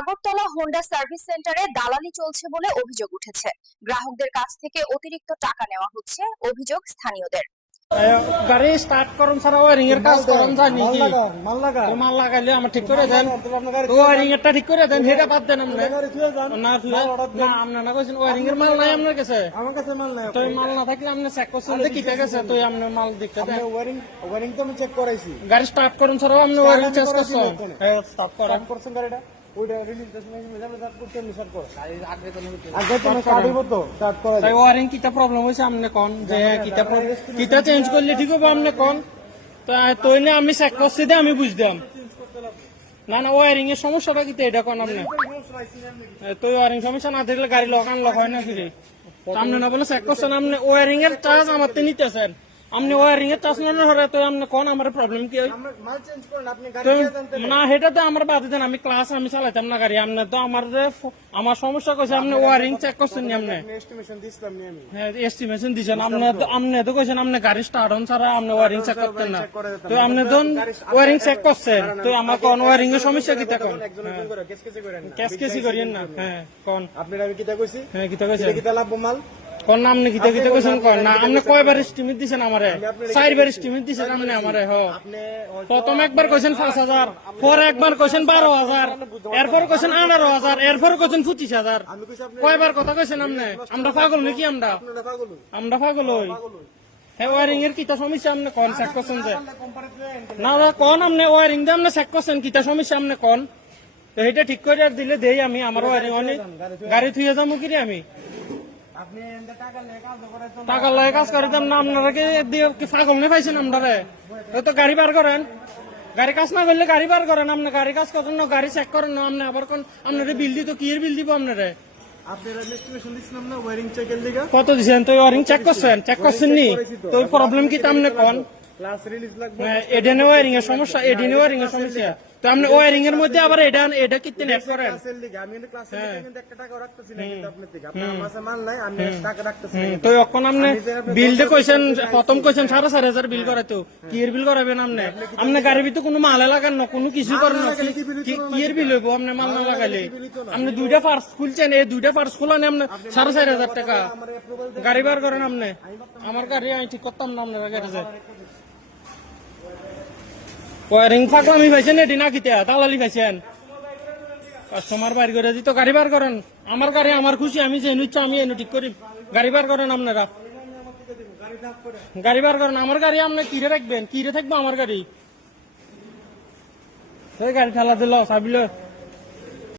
Agartala Honda service সেন্টারে দালালি চলছে বলে অভিযোগ উঠেছে। গ্রাহকদের কাছ থেকে অতিরিক্ত টাকা নেওয়া হচ্ছে, অভিযোগ স্থানীয়দের। গাড়ি স্টার্ট করুন ছাড়া ওয়ারিং এর কাজ করুন জানি কি মাল লাগাইলে আমার ঠিক করে দেন, ওয়ারিং এরটা ঠিক করে দেন, সেটা বাদ দেন। না আপনার না কইছেন ওয়ারিং এর মাল নাই আপনার কাছে? আমার কাছে মাল নাই। তো মাল না থাকলে আপনি চেক করছেন কি ঠিক আছে? তো আপনার মাল দেখতে দেন। ওয়ারিং তো আমি চেক করাইছি। গাড়ি স্টার্ট করুন ছাড়াও আপনি ওয়ারিং চেক করছেন? স্টার্ট করেন করছেন গাড়িটা, ওইটা রিলিজ স্টার্ট করতে স্টার্ট কর। আগে তো স্টার্ট হইব, তো স্টার্ট করা যায়। ওয়ারিং কিটা প্রবলেম হইছে আপনি কোন যে কিটা চেঞ্জ করলে ঠিক হবে আপনি কোন? তো না আমি চেক করছি দে আমি বুঝতাম না। না ওয়ারিং এর সমস্যাটা কি এটা কোন আপনি? তো ওয়ারিং সমস্যা না থাকলে গাড়ি লক আনলক হয় না ফিরে আপনি না বলে চেক করছেন? আপনি ওয়ারিং এর চার্জ আমার তে নিতেছেন, আপনি ওয়ারিং এর চার্জ না হলে তো আপনি কোন আমার প্রবলেম কি? মাল চেঞ্জ করেন আপনি, গাড়ি না সেটা তো আমার বাদে দেন, আমি ক্লাস আমি চালাইতাম না গাড়ি। আপনি তো আমার সমস্যা কইছে আপনি ওয়ারিং চেক করছেন নি? আপনি এস্টিমেশন দিছিলাম নি আমি। হ্যাঁ এস্টিমেশন দিছেন আপনি তো কইছেন আপনি গাড়ি স্টার্ট হন ছাড়া আপনি ওয়ারিং চেক করতেন না। তো আপনি তো ওয়ারিং চেক করছেন, তো আমার কোন ওয়ারিং এর সমস্যা কি তখন? কেস কেসি করিয়েন না। হ্যাঁ কোন আপনার আমি কিটা কইছি? হ্যাঁ কিটা কইছেন? কিটা লাগবো মাল কোন নাম নাকি কিটা কইছেন? কোন না আপনি কয়বার এস্টিমেট দিছেন আমারে? 4 বার এস্টিমেট দিছেন আপনি আমারে। হ প্রথম একবার কইছেন 5000, পরে একবার কইছেন 12000, এরপর কইছেন 18000, এরপর কইছেন 25000। কয়বার কথা কইছেন আপনি? আমরা পাগল নাকি? আমরা পাগল হই? হ্যাঁ ওয়ারিং এর কিটা সমস্যা আপনি কোন চেক করছেন? যে না কোন আপনি ওয়ারিং দিয়ে আপনি চেক করছেন কিটা সমস্যা আপনি কোন? তো এটা ঠিক করে দিলে দেই আমি। আমার ওয়ারিং অনেক গাড়ি থুয়ে যাবো কি আমি? টাকা লাগে কাজ করিতাম না আপনারা কি পাগল নিয়ে পাইছেন? আপনারা তো গাড়ি বার করেন, গাড়ি কাজ না করলে গাড়ি বার করেন। আপনি গাড়ি কাজ করেন না, গাড়ি চেক করেন না। আপনি আবার কোন আপনারা বিল দিত কি এর বিল দিব আপনারা? কত দিচ্ছেন? তো ওয়ারিং চেক করছেন? চেক করছেন নি? তো প্রবলেম কি আপনি কোন? এডেনে ওয়ারিং এর সমস্যা, এডেনে ওয়ারিং এর সমস্যা। তো আপনি ওয়ারিং এর মধ্যে আবার এটা কিতে নেট করেন? তো এখন আপনি বিল দিয়ে কইছেন, প্রথম কইছেন 4,500 বিল করে। তো কি এর বিল করাবেন আপনি? আপনি গাড়ির ভিতরে কোনো মালে লাগান না, কোনো কিছু করেন না, কি এর বিল হইব? আপনি মাল না লাগাইলে আপনি দুইটা পার্স খুলছেন, এই দুইটা পার্স খোলানে আপনি 4,500 টাকা গাড়ি বার করেন। আপনি আমার গাড়ি আমি ঠিক করতাম না আপনারা গাড়ি ওয়ারিং ফাঁকলামি পাইছেন, এটি না কিতা দালালি পাইছেন? কাস্টমার বাইর করে দিত গাড়ি বার করেন। আমার গাড়ি আমার খুশি, আমি যে ইচ্ছা আমি এনে ঠিক করি। গাড়ি বার করেন আপনারা, গাড়ি বার করেন। আমার গাড়ি আপনি কিরে রাখবেন? কিরে থাকবো আমার গাড়ি? সেই গাড়ি ঠেলা দিল সাবিল।